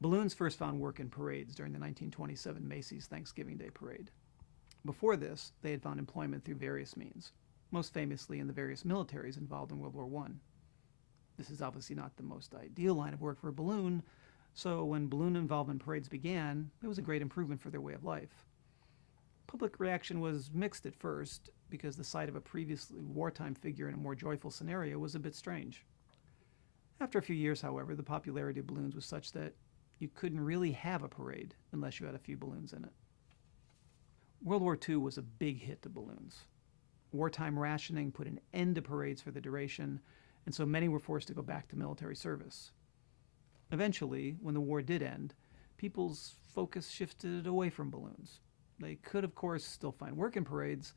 Balloons first found work in parades during the 1927 Macy's Thanksgiving Day Parade. Before this, they had found employment through various means, most famously in the various militaries involved in World War I. This is obviously not the most ideal line of work for a balloon, so when balloon involvement parades began, it was a great improvement for their way of life. Public reaction was mixed at first, because the sight of a previously wartime figure in a more joyful scenario was a bit strange. After a few years, however, the popularity of balloons was such that you couldn't really have a parade unless you had a few balloons in it. World War II was a big hit to balloons. Wartime rationing put an end to parades for the duration, and so many were forced to go back to military service. Eventually, when the war did end, people's focus shifted away from balloons. They could, of course, still find work in parades,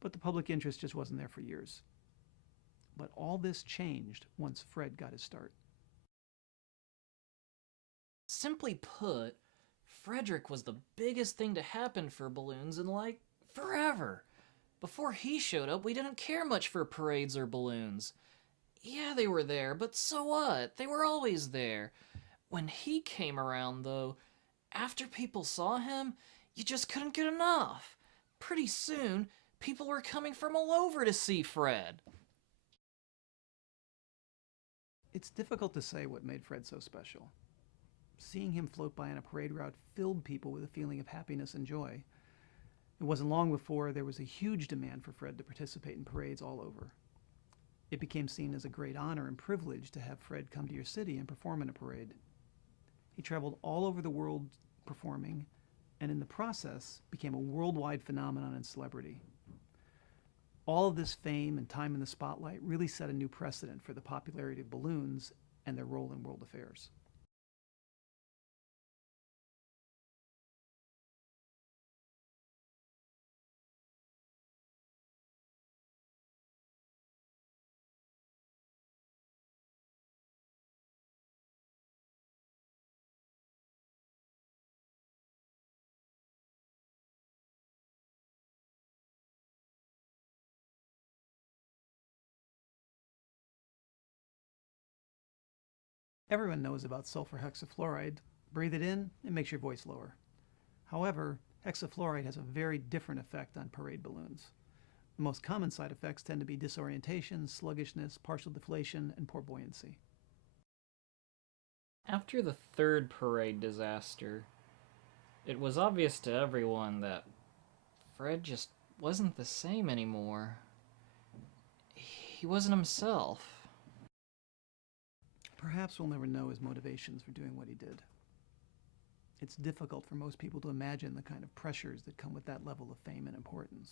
but the public interest just wasn't there for years. But all this changed once Fred got his start. Simply put, Frederick was the biggest thing to happen for balloons in, forever. Before he showed up, we didn't care much for parades or balloons. Yeah, they were there, but so what? They were always there. When he came around, though, after people saw him, you just couldn't get enough. Pretty soon, people were coming from all over to see Fred. It's difficult to say what made Fred so special. Seeing him float by on a parade route filled people with a feeling of happiness and joy. It wasn't long before there was a huge demand for Fred to participate in parades all over. It became seen as a great honor and privilege to have Fred come to your city and perform in a parade. He traveled all over the world performing, and in the process became a worldwide phenomenon and celebrity. All of this fame and time in the spotlight really set a new precedent for the popularity of balloons and their role in world affairs. Everyone knows about sulfur hexafluoride. Breathe it in, it makes your voice lower. However, hexafluoride has a very different effect on parade balloons. The most common side effects tend to be disorientation, sluggishness, partial deflation, and poor buoyancy. After the third parade disaster, it was obvious to everyone that Fred just wasn't the same anymore. He wasn't himself. Perhaps we'll never know his motivations for doing what he did. It's difficult for most people to imagine the kind of pressures that come with that level of fame and importance.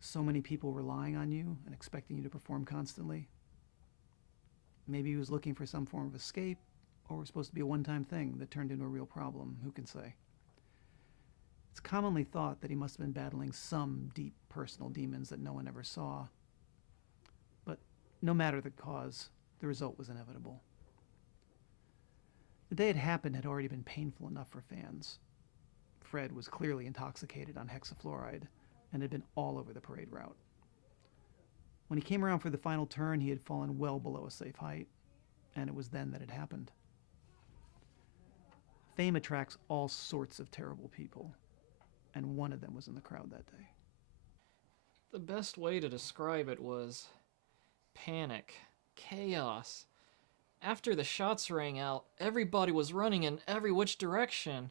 So many people relying on you and expecting you to perform constantly. Maybe he was looking for some form of escape, or it was supposed to be a one-time thing that turned into a real problem, who can say? It's commonly thought that he must have been battling some deep personal demons that no one ever saw. But no matter the cause, the result was inevitable. The day it happened had already been painful enough for fans. Fred was clearly intoxicated on hexafluoride and had been all over the parade route. When he came around for the final turn, he had fallen well below a safe height, and it was then that it happened. Fame attracts all sorts of terrible people, and one of them was in the crowd that day. The best way to describe it was panic. Chaos. After the shots rang out, everybody was running in every which direction.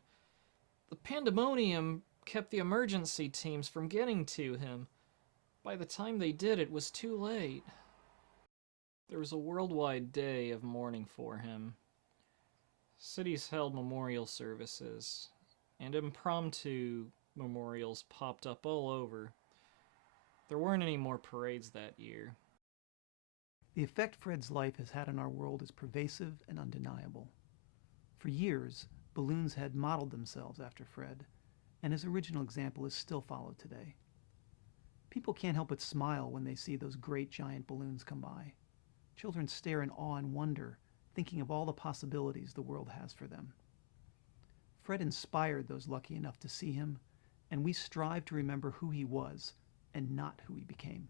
The pandemonium kept the emergency teams from getting to him. By the time they did, it was too late. There was a worldwide day of mourning for him. Cities held memorial services, and impromptu memorials popped up all over. There weren't any more parades that year. The effect Fred's life has had on our world is pervasive and undeniable. For years, balloons had modeled themselves after Fred, and his original example is still followed today. People can't help but smile when they see those great giant balloons come by. Children stare in awe and wonder, thinking of all the possibilities the world has for them. Fred inspired those lucky enough to see him, and we strive to remember who he was and not who he became.